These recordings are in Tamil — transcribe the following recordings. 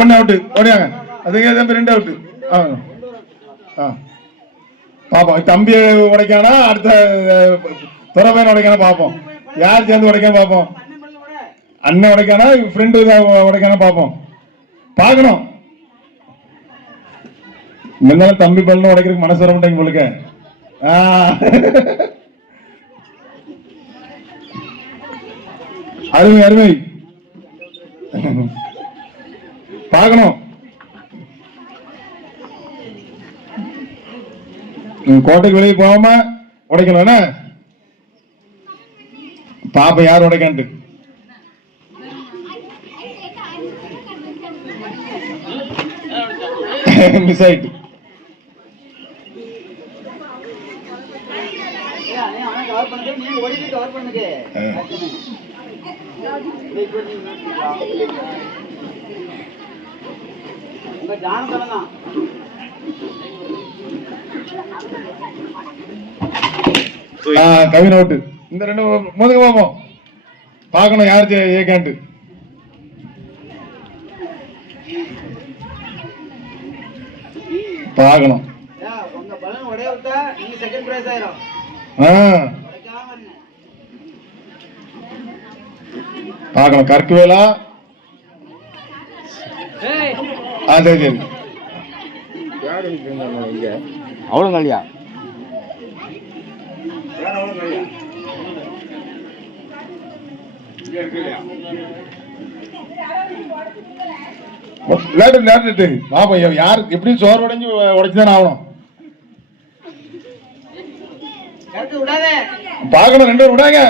ஒன்னு அவுட்டு ஓடியாங்க. அதுக்கு 2 அவுட்டு. பாப்போம் தம்பி உடைக்கானா அடுத்த துறவையான உடைக்கான பார்ப்போம். யார் சேர்ந்து உடைக்கான பார்ப்போம். அண்ணன் உடைக்கானா ஃப்ரெண்டு உடைக்கான பார்ப்போம். பார்க்கணும். முன்னாலும் தம்பி பல்லு உடைக்கிறதுக்கு மனசு வர மாட்டேங்க உங்களுக்கு. அருமை அருமை. பார்க்கணும். கோட்டைக்கு வெளியே போகாம உடைக்கணும். பாப்ப யார் உடைக்கான்ட்டு மிஸ் ஆயிட்டு. கவின் அவுட்டு. இந்த 2 முதல்ல பார்ப்போம். பார்க்கணும் யாரு ஏகாண்டு. பார்க்கணும். பார்க்கணும். கற்குவேலா சரி அவ்வளோ நாளியா விளையாட்டு பாப்பா யார் எப்படியும் சோறு உடைஞ்சு உடைச்சுதான் ஆகணும். பார்க்கணும். 2 விடாங்க.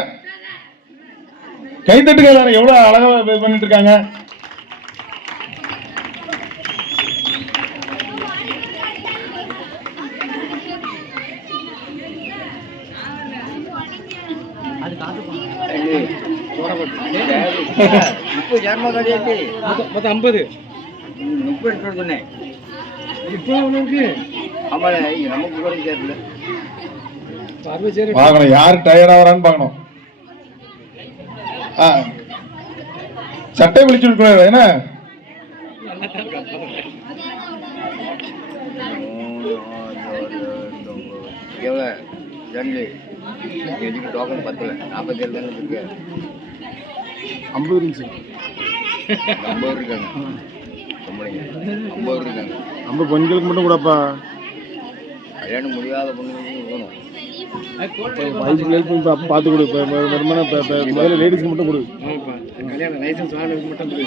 கைத்தட்டுங்க. எவ்வளவு அழகா பண்ணிட்டு இருக்காங்க. பார்க்கணும் யாரு டயர்டா வரான்னு பார்க்கணும். சட்டை விழிச்சு விடுக்கூடாது. என்ன டோக்கன் 10 47 தானே இருக்கு. 50 இருந்துச்சு. 50 இருக்காங்க. 50 இருக்காங்க. 50 பெண்களுக்கு மட்டும் கூடப்பா. கல்யாணம் முடியாத பொண்ணுங்களுக்கு இருக்கணும். பார்த்து கொடு. முதல்ல லேடிஸ்க்கு மட்டும் கொடு. கல்யாணம் லைசன்ஸ் வாங்கினதுக்கு மட்டும் கொடு.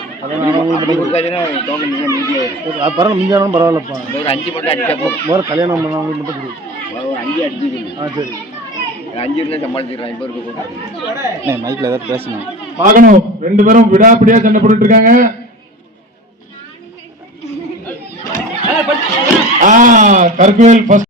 பரவாயில்ல. மிஞ்சாலும் பரவாயில்லப்பா. ஒரு 5 மட்டும் அடிச்சா போதும். முதல்ல கல்யாணம் பண்ணவங்களுக்கு மட்டும் கொடு. ஒரு 5 அடிச்சுக்கணும். சரி 5 இருந்தா சமாளிச்சிடலாம். 50 இருக்க மைக்ல ஏதாவது பேசணும். பார்க்கணும். 2 பேரும் விடாப்பிடியா சண்டை போட்டுட்டு இருக்காங்க. கற்குவேல்